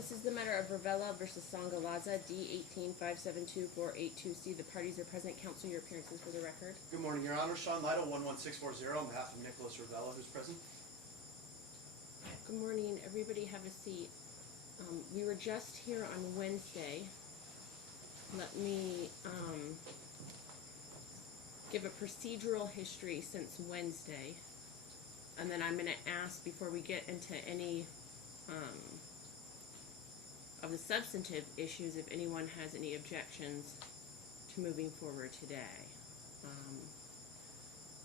This is the matter of Revello versus Sangalaza, D18-572-482C. The parties are present. Counsel, your appearances for the record. Good morning, Your Honor. Sean Lytle, 11640, on behalf of Nicholas Revello, who's present. Good morning. Everybody have a seat. We were just here on Wednesday. Let me give a procedural history since Wednesday. And then I'm going to ask, before we get into any of the substantive issues, if anyone has any objections to moving forward today.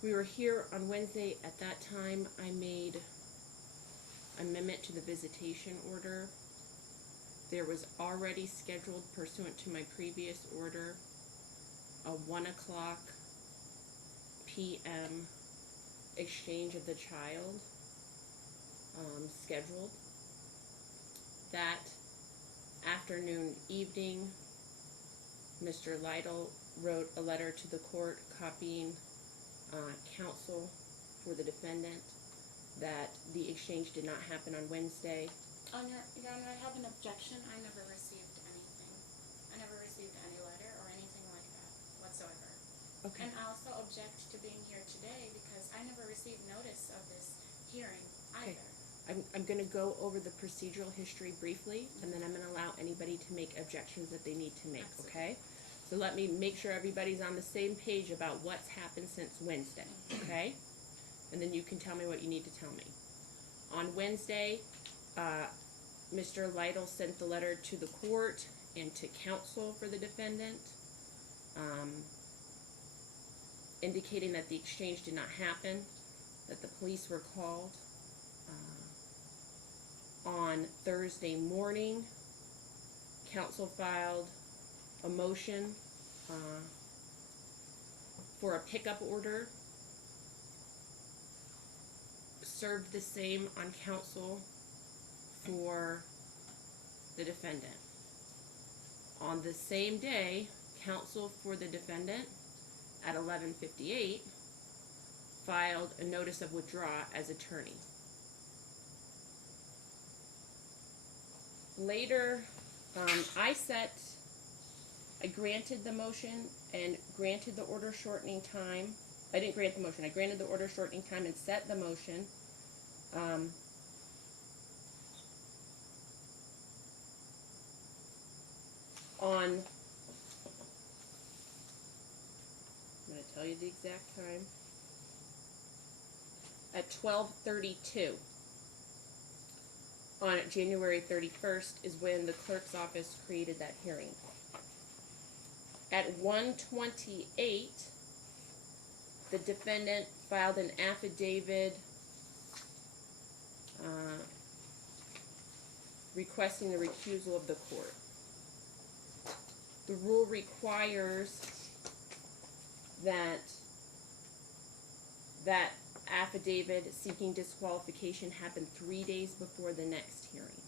We were here on Wednesday. At that time, I made amendment to the visitation order. There was already scheduled, pursuant to my previous order, a 1 o'clock p.m. exchange of the child scheduled. That afternoon, evening, Mr. Lytle wrote a letter to the court copying counsel for the defendant that the exchange did not happen on Wednesday. Your Honor, I have an objection. I never received anything. I never received any letter or anything like that whatsoever. Okay. And I also object to being here today because I never received notice of this hearing either. I'm going to go over the procedural history briefly, and then I'm going to allow anybody to make objections that they need to make, okay? So let me make sure everybody's on the same page about what's happened since Wednesday, okay? And then you can tell me what you need to tell me. On Wednesday, Mr. Lytle sent the letter to the court and to counsel for the defendant, indicating that the exchange did not happen, that the police were called. On Thursday morning, counsel filed a motion for a pickup order, served the same on counsel for the defendant. On the same day, counsel for the defendant at 11:58 filed a notice of withdrawal as attorney. Later, I granted the motion and granted the order shortening time. I didn't grant the motion. I granted the order shortening time and set the motion. I'm going to tell you the exact time. At 12:32. On January 31st is when the clerk's office created that hearing. At 1:28, the defendant filed an affidavit requesting the recusal of the court. The rule requires that affidavit seeking disqualification happened 3 days before the next hearing.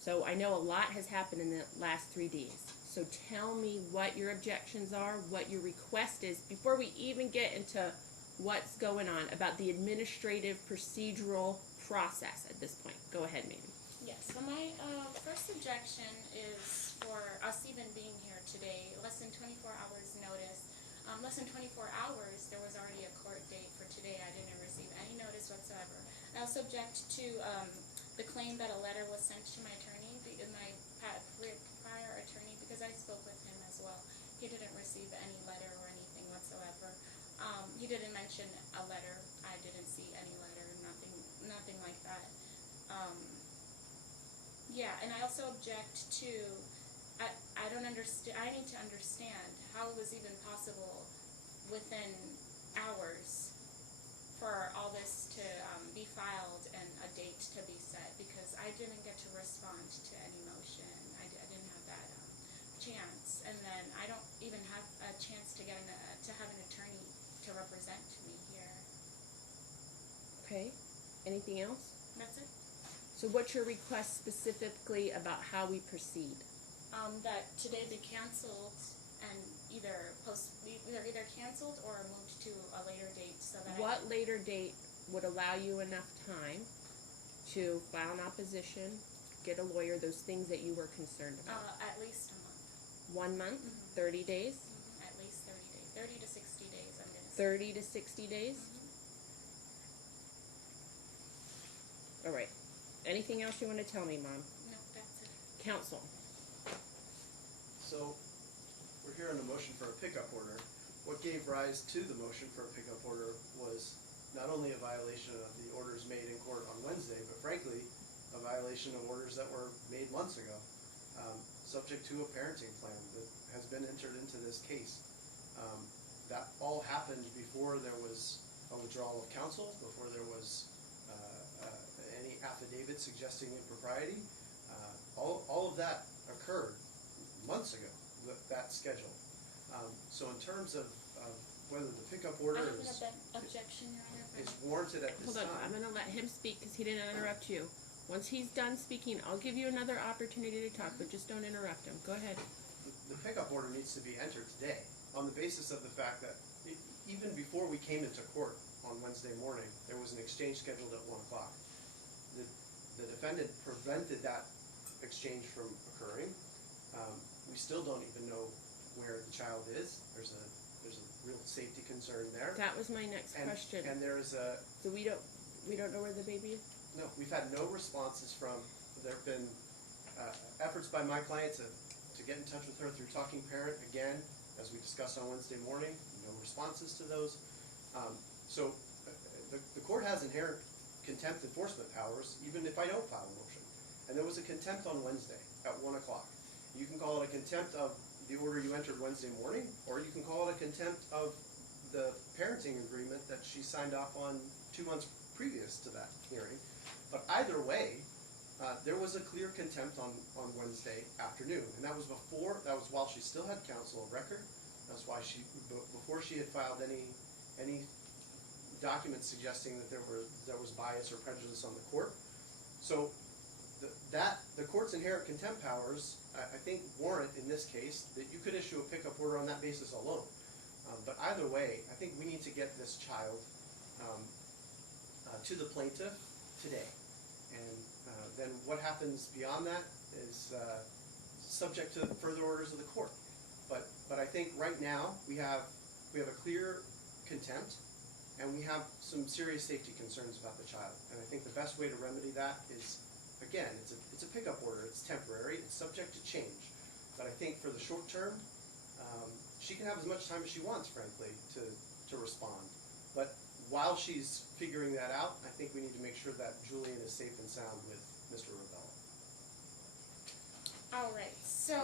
So I know a lot has happened in the last 3 days. So tell me what your objections are, what your request is, before we even get into what's going on about the administrative procedural process at this point. Go ahead, Mamie. Yes, so my first objection is for us even being here today, less than 24 hours notice. Less than 24 hours, there was already a court date for today. I didn't receive any notice whatsoever. I also object to the claim that a letter was sent to my attorney, my prior attorney, because I spoke with him as well. He didn't receive any letter or anything whatsoever. He didn't mention a letter. I didn't see any letter, nothing like that. Yeah, and I also object to, I don't understand, I need to understand how it was even possible within hours for all this to be filed and a date to be set, because I didn't get to respond to any motion. I didn't have that chance, and then I don't even have a chance to get to have an attorney to represent me here. Okay. Anything else? That's it. So what's your request specifically about how we proceed? That today be canceled and either canceled or moved to a later date, so that What later date would allow you enough time to file an opposition, get a lawyer, those things that you were concerned about? At least a month. 1 month? Mhm. 30 days? At least 30 days. 30 to 60 days, I'm going to say. 30 to 60 days? All right. Anything else you want to tell me, Mom? No, that's it. Counsel. So, we're here on a motion for a pickup order. What gave rise to the motion for a pickup order was not only a violation of the orders made in court on Wednesday, but frankly, a violation of orders that were made months ago, subject to a parenting plan that has been entered into this case. That all happened before there was a withdrawal of counsel, before there was any affidavit suggesting impropriety. All of that occurred months ago, that schedule. So in terms of whether the pickup order I have is an objection, Your Honor. if I may. warranted at this Hold on. I'm time. going to let him speak because he didn't interrupt you. Once he's done speaking, I'll give you another opportunity to talk, but just don't interrupt him. Go ahead. The pickup order needs to be entered today on the basis of the fact that even before we came into court on Wednesday morning, there was an exchange scheduled at 1 o'clock. The defendant prevented that exchange from occurring. We still don't even know where the child is. There's a real safety concern there. That was my next question. And there is a So we don't know where the baby is? no. We've had no responses from. There have been efforts by my client to get in touch with her through Talking Parent again, as we discussed on Wednesday morning. No responses to those. So the court has inherent contempt enforcement powers, even if I don't file a motion. And there was a contempt on Wednesday at 1 o'clock. You can call it a contempt of the order you entered Wednesday morning, or you can call it a contempt of the parenting agreement that she signed off on 2 months previous to that hearing. But either way, there was a clear contempt on Wednesday afternoon, and that was while she still had counsel of record. That's why before she had filed any documents suggesting that there was bias or prejudice on the court. So the court's inherent contempt powers, I think, warrant in this case that you could issue a pickup order on that basis alone. But either way, I think we need to get this child to the plaintiff today. And then what happens beyond that is subject to further orders of the court. But I think right now we have a clear contempt, and we have some serious safety concerns about the child. And I think the best way to remedy that is, again, it's a pickup order. It's temporary. It's subject to change. But I think for the short term, she can have as much time as she wants, frankly, to respond. But while she's figuring that out, I think we need to make sure that Julian is safe and sound with Mr. Revello. All right. So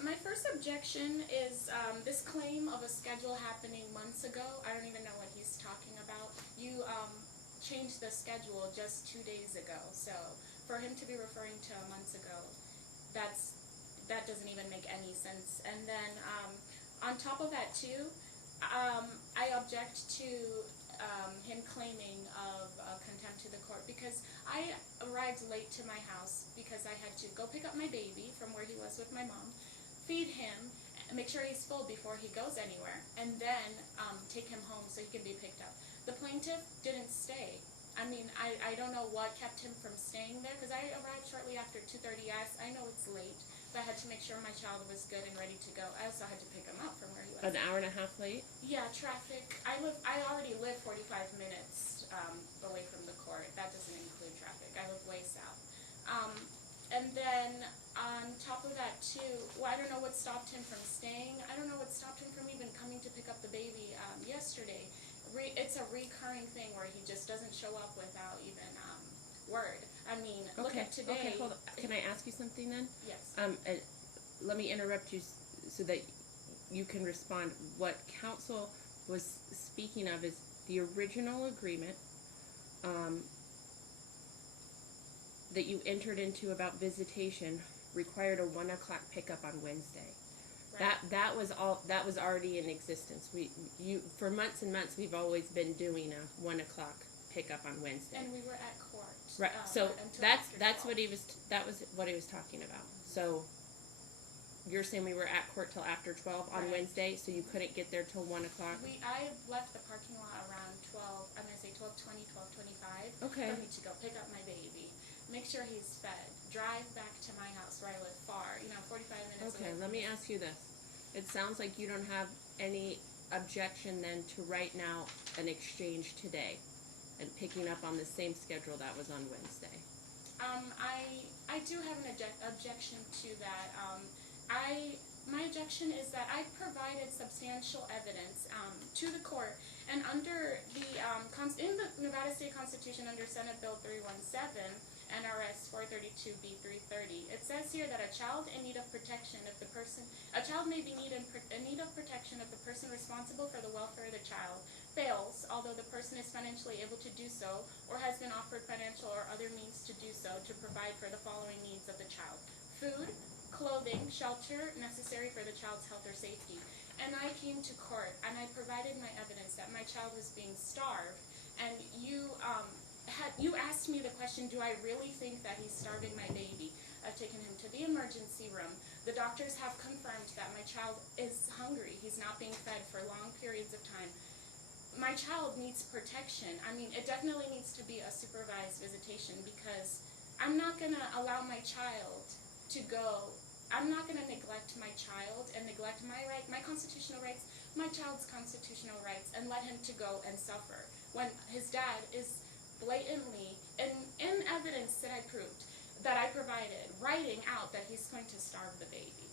my first objection is this claim of a schedule happening months ago. I don't even know what he's talking about. You changed the schedule just 2 days ago. So for him to be referring to months ago, that doesn't even make any sense. And then on top of that too, I object to him claiming of contempt to the court because I arrived late to my house because I had to go pick up my baby from where he was with my mom, feed him, make sure he's full before he goes anywhere, and then take him home so he can be picked up. The plaintiff didn't stay. I mean, I don't know what kept him from staying there because I arrived shortly after 2:30. I know it's late, but I had to make sure my child was good and ready to go. I also had to pick him up from where he was. An hour and a half late? Yeah, traffic. I already live 45 minutes away from the court. That doesn't include traffic. I live way south. And then on top of that too, well, I don't know what stopped him from staying. I don't know what stopped him from even coming to pick up the baby yesterday. It's a recurring thing where he just doesn't show up without even word. I mean, look at today. Okay, hold on. Can I ask you something then? Yes. Let me interrupt you so that you can respond. What counsel was speaking of is the original agreement that you entered into about visitation required a 1 o'clock pickup on Wednesday. Right. That was already in existence. For months and months we've always been doing a 1 o'clock pickup on Wednesday. And we were at court. Right. So until that's after 12. that was what he was talking about. So you're saying we were at court till after 12 on Right. Wednesday, so you couldn't get there till 1 o'clock? I left the parking lot around 12, I'm going to say 12:20, 12:25 Okay. for me to go pick up my baby. make sure he's fed, drive back to my house where I live far, 45 minutes Okay, away. let me ask you this. It sounds like you don't have any objection then to right now an exchange today and picking up on the same schedule that was on Wednesday. I do have an objection to that. My objection is that I provided substantial evidence to the court, and under the in the Nevada State Constitution, under Senate Bill 317, NRS 432B330, it says here that a child in need of protection if the person, a child may be in need of protection if the person responsible for the welfare of the child fails, although the person is financially able to do so, or has been offered financial or other means to do so, to provide for the following needs of the child: food, clothing, shelter necessary for the child's health or safety. And I came to court and I provided my evidence that my child was being starved, and you asked me the question, do I really think that he's starving my baby? I've taken him to the emergency room. The doctors have confirmed that my child is hungry. He's not being fed for long periods of time. My child needs protection. I mean, it definitely needs to be a supervised visitation, because I'm not going to allow my child to go. I'm not going to neglect my child and neglect my constitutional rights, my child's constitutional rights, and let him to go and suffer when his dad is blatantly, in evidence that I proved, that I provided, writing out that he's going to starve the baby.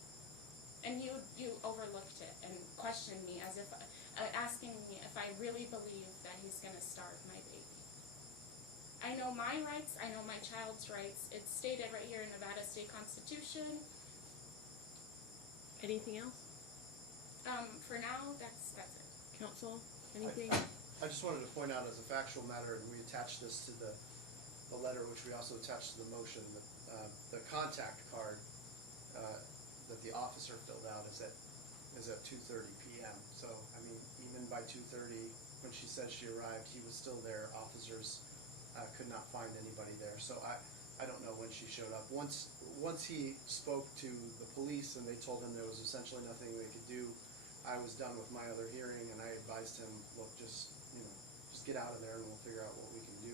And you overlooked it and questioned me as if, asking me if I really believe that he's going to starve my baby. I know my rights, I know my child's rights. It's stated right here in Nevada State Constitution. Anything else? For now, that's it. Counsel, anything? I just wanted to point out as a factual matter, and we attached this to the letter, which we also attached to the motion, the contact card that the officer filled out is at 2:30 p.m. So, I mean, even by 2:30, when she says she arrived, he was still there. Officers could not find anybody there. So I don't know when she showed up. Once he spoke to the police and they told him there was essentially nothing they could do, I was done with my other hearing, and I advised him, look, just get out of there and we'll figure out what we can do.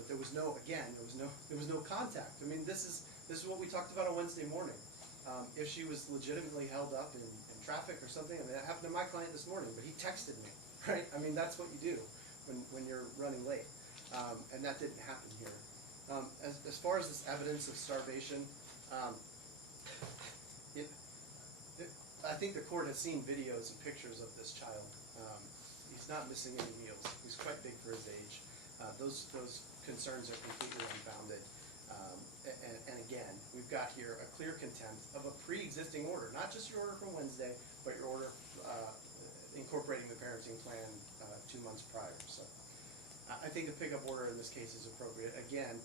But there was no contact. I mean, this is what we talked about on Wednesday morning. If she was legitimately held up in traffic or something, I mean, that happened to my client this morning, but he texted me, right? I mean, that's what you do when you're running late, and that didn't happen here. As far as this evidence of starvation, I think the court has seen videos and pictures of this child. He's not missing any meals. He's quite big for his age. Those concerns are completely unfounded. And again, we've got here a clear contempt of a pre-existing order, not just your order from Wednesday, but your order incorporating the parenting plan 2 months prior. So I think a pickup order in this case is appropriate. Again,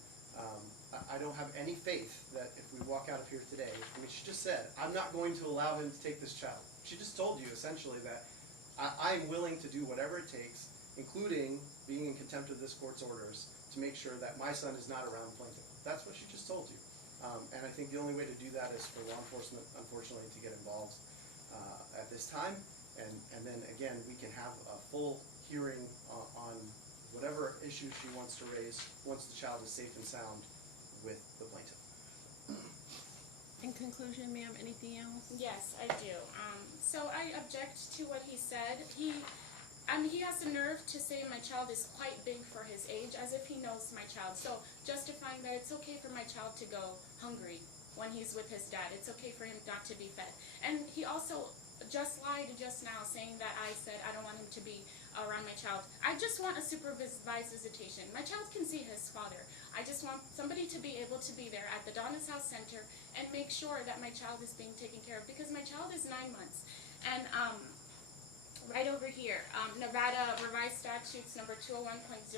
I don't have any faith that if we walk out of here today, I mean, she just said, I'm not going to allow him to take this child. She just told you essentially that I'm willing to do whatever it takes, including being in contempt of this court's orders, to make sure that my son is not around Plaintiff. That's what she just told you. And I think the only way to do that is for law enforcement, unfortunately, to get involved at this time. And then, again, we can have a full hearing on whatever issues she wants to raise once the child is safe and sound with the plaintiff. In conclusion, ma'am, anything else? Yes, I do. So I object to what he said. He has the nerve to say my child is quite big for his age, as if he knows my child. So justifying that it's okay for my child to go hungry when he's with his dad. It's okay for him not to be fed. And he also just lied just now, saying that I said I don't want him to be around my child. I just want a supervised visitation. My child can see his father. I just want somebody to be able to be there at the Donna's House Center and make sure that my child is being taken care of, because my child is 9 months. And right over here, Nevada Revised Statutes number 201.090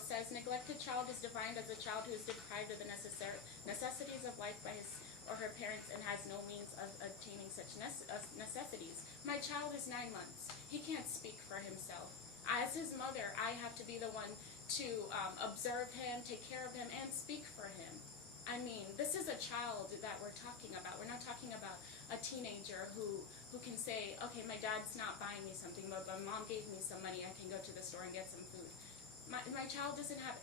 says neglected child is defined as a child who is deprived of the necessities of life by his or her parents and has no means of obtaining such necessities. My child is 9 months. He can't speak for himself. As his mother, I have to be the one to observe him, take care of him, and speak for him. I mean, this is a child that we're talking about. We're not talking about a teenager who can say, okay, my dad's not buying me something, but my mom gave me some money, I can go to the store and get some food. My child doesn't have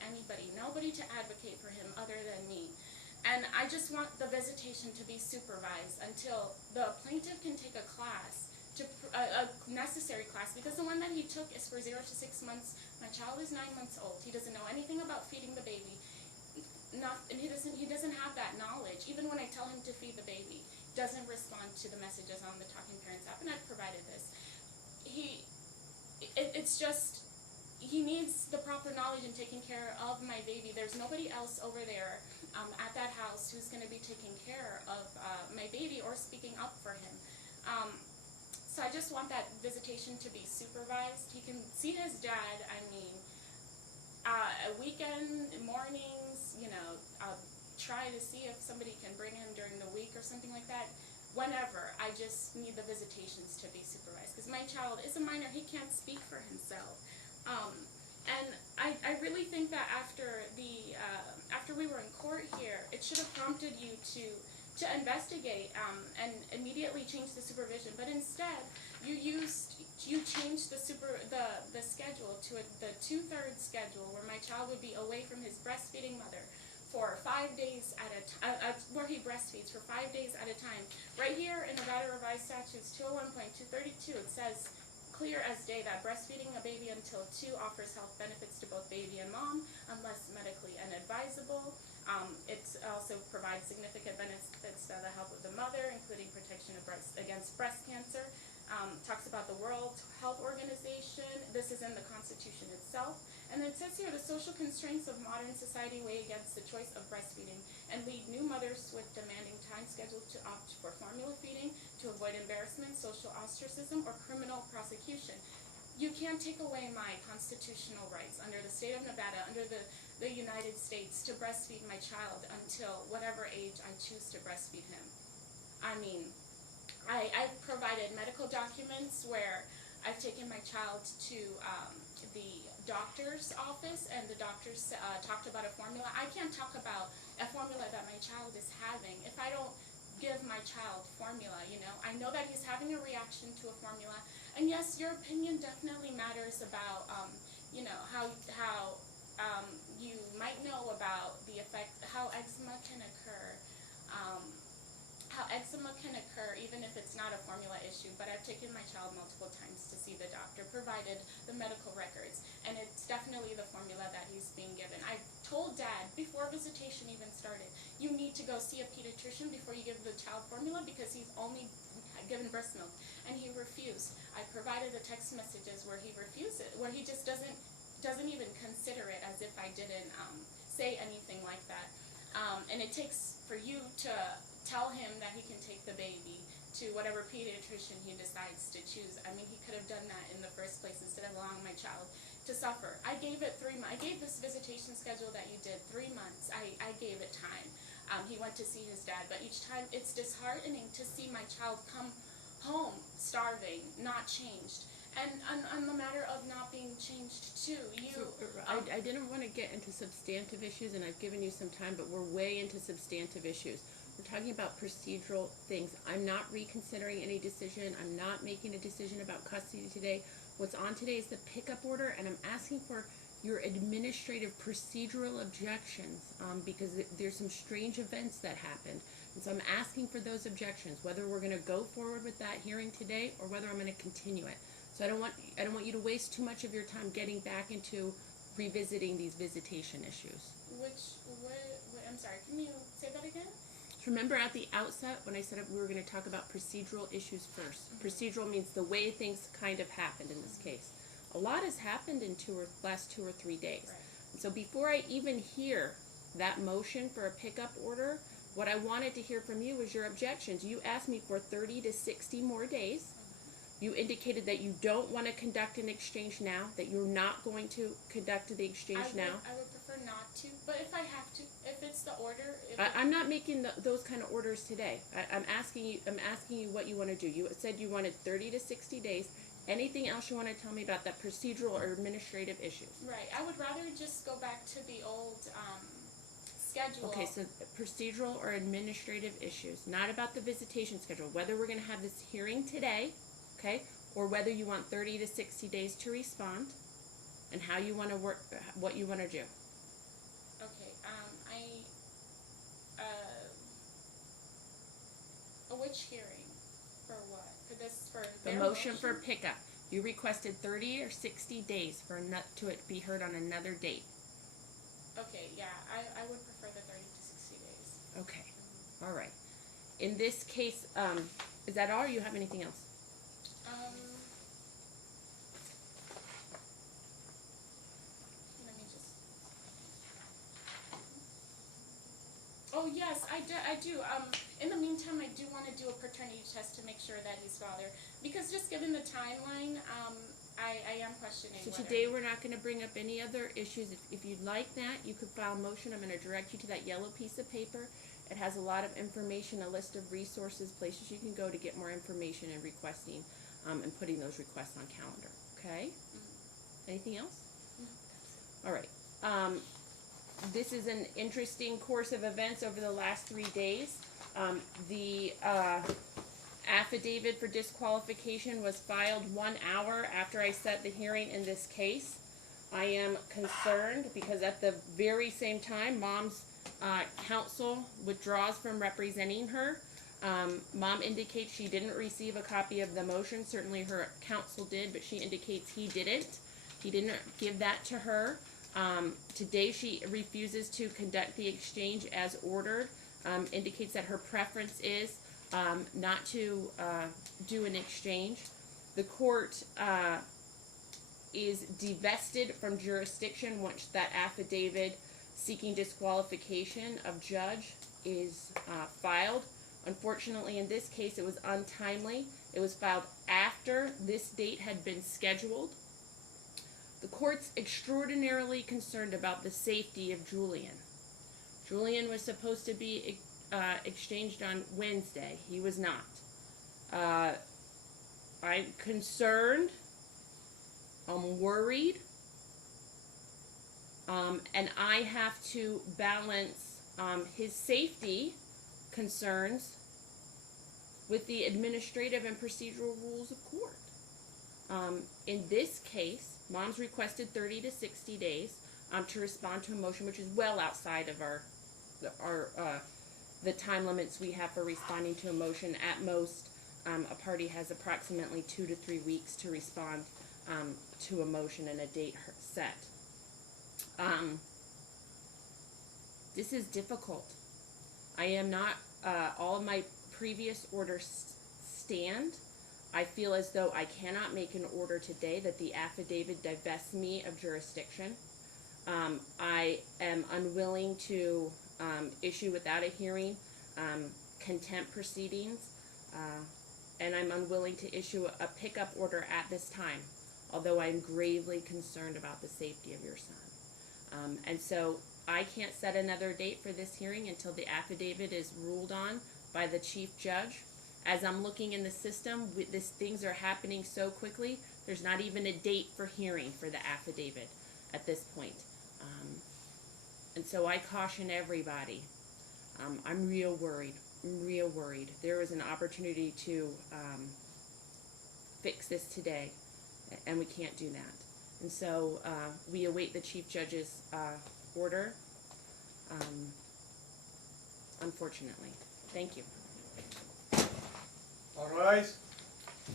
nobody to advocate for him other than me. And I just want the visitation to be supervised until the plaintiff can take a class, a necessary class, because the one that he took is for 0 to 6 months. My child is 9 months old. He doesn't know anything about feeding the baby. And he doesn't have that knowledge. Even when I tell him to feed the baby, he doesn't respond to the messages on the Talking Parents app, and I've provided this. It's just, he needs the proper knowledge in taking care of my baby. There's nobody else over there at that house who's going to be taking care of my baby or speaking up for him. So I just want that visitation to be supervised. He can see his dad, a weekend, mornings, I'll try to see if somebody can bring him during the week or something like that. Whenever, I just need the visitations to be supervised. Because my child is a minor, he can't speak for himself. And I really think that after we were in court here, it should have prompted you to investigate and immediately change the supervision. But instead, you changed the schedule to the 2/3 schedule, where my child would be away from his breastfeeding mother for 5 days at a time, where he breastfeeds for 5 days at a time. Right here in Nevada Revised Statutes 201.232, it says clear as day that breastfeeding a baby until 2 offers health benefits to both baby and mom, unless medically inadvisable. It also provides significant benefits to the health of the mother, including protection against breast cancer. Talks about the World Health Organization. This is in the Constitution itself. And it says here, the social constraints of modern society weigh against the choice of breastfeeding and lead new mothers with demanding time schedules to opt for formula feeding to avoid embarrassment, social ostracism, or criminal prosecution. You can't take away my constitutional rights under the state of Nevada, under the United States, to breastfeed my child until whatever age I choose to breastfeed him. I've provided medical documents where I've taken my child to the doctor's office, and the doctors talked about a formula. I can't talk about a formula that my child is having if I don't give my child formula. I know that he's having a reaction to a formula, and yes, your opinion definitely matters about how you might know about the effect, how eczema can occur. Even if it's not a formula issue, but I've taken my child multiple times to see the doctor, provided the medical records, and it's definitely the formula that he's being given. I told Dad before visitation even started, you need to go see a pediatrician before you give the child formula, because he's only given breast milk, and he refused. I provided the text messages where he refused it, where he just doesn't even consider it, as if I didn't say anything like that. And it takes for you to tell him that he can take the baby to whatever pediatrician he decides to choose. He could have done that in the first place instead of allowing my child to suffer. I gave it 3 months. I gave this visitation schedule that you did 3 months. I gave it time. He went to see his dad, but each time it's disheartening to see my child come home starving, not changed. And on the matter of not being changed too, I didn't want to get into substantive issues, and I've given you some time, but we're way into substantive issues. We're talking about procedural things. I'm not reconsidering any decision. I'm not making a decision about custody today. What's on today is the pickup order, and I'm asking for your administrative procedural objections because there's some strange events that happened. And so I'm asking for those objections, whether we're going to go forward with that hearing today or whether I'm going to continue it. So I don't want you to waste too much of your time getting back into revisiting these visitation issues. I'm sorry, can you say that again? Remember at the outset when I said we were going to talk about procedural issues first. Procedural means the way things kind of happened in this case. A lot has happened in last 2 or 3 days. Right. So before I even hear that motion for a pickup order, what I wanted to hear from you was your objections. You asked me for 30 to 60 more days. You indicated that you don't want to conduct an exchange now, that you're not going to conduct the exchange now. I would prefer not to, but if I have to, if it's the order. I'm not making those kind of orders today. I'm asking you what you want to do. You said you wanted 30 to 60 days. Anything else you want to tell me about that procedural or administrative issues? Right. I would rather just go back to the old schedule. Okay, so procedural or administrative issues, not about the visitation schedule. Whether we're going to have this hearing today, okay, or whether you want 30 to 60 days to respond, and how you want to work, what you want to do. Okay, which hearing? For what? For this, for The their motion for pickup. You requested 30 or 60 days for to it be heard on another date. Okay, yeah, I would prefer the 30 to 60 days. Okay, all right. In this case, is that all, or you have anything else? Let me just. Oh yes, I do. In the meantime, I do want to do a paternity test to make sure that he's father, because just given the timeline, I am questioning. So whether- today we're not going to bring up any other issues. If you'd like that, you could file a motion. I'm going to direct you to that yellow piece of paper. It has a lot of information, a list of resources, places you can go to get more information and requesting, and putting those requests on calendar. Okay? Anything else? All right. This is an interesting course of events over the last 3 days. The affidavit for disqualification was filed 1 hour after I set the hearing in this case. I am concerned because at the very same time, Mom's counsel withdraws from representing her. Mom indicates she didn't receive a copy of the motion. Certainly her counsel did, but she indicates he didn't. He didn't give that to her. Today she refuses to conduct the exchange as ordered. Indicates that her preference is not to do an exchange. The court is divested from jurisdiction once that affidavit seeking disqualification of judge is filed. Unfortunately, in this case, it was untimely. It was filed after this date had been scheduled. The court's extraordinarily concerned about the safety of Julian. Julian was supposed to be exchanged on Wednesday. He was not. I'm concerned. I'm worried. And I have to balance his safety concerns with the administrative and procedural rules of court. In this case, Mom's requested 30 to 60 days to respond to a motion, which is well outside of the time limits we have for responding to a motion. At most, a party has approximately 2 to 3 weeks to respond to a motion and a date set. This is difficult. I am not, all of my previous orders stand. I feel as though I cannot make an order today that the affidavit divests me of jurisdiction. I am unwilling to issue without a hearing contempt proceedings, and I'm unwilling to issue a pickup order at this time, although I'm gravely concerned about the safety of your son. And so I can't set another date for this hearing until the affidavit is ruled on by the chief judge. As I'm looking in the system, things are happening so quickly, there's not even a date for hearing for the affidavit at this point. And so I caution everybody. I'm real worried. I'm real worried. There is an opportunity to fix this today, and we can't do that. And so we await the chief judge's order, unfortunately. Thank you. All rise.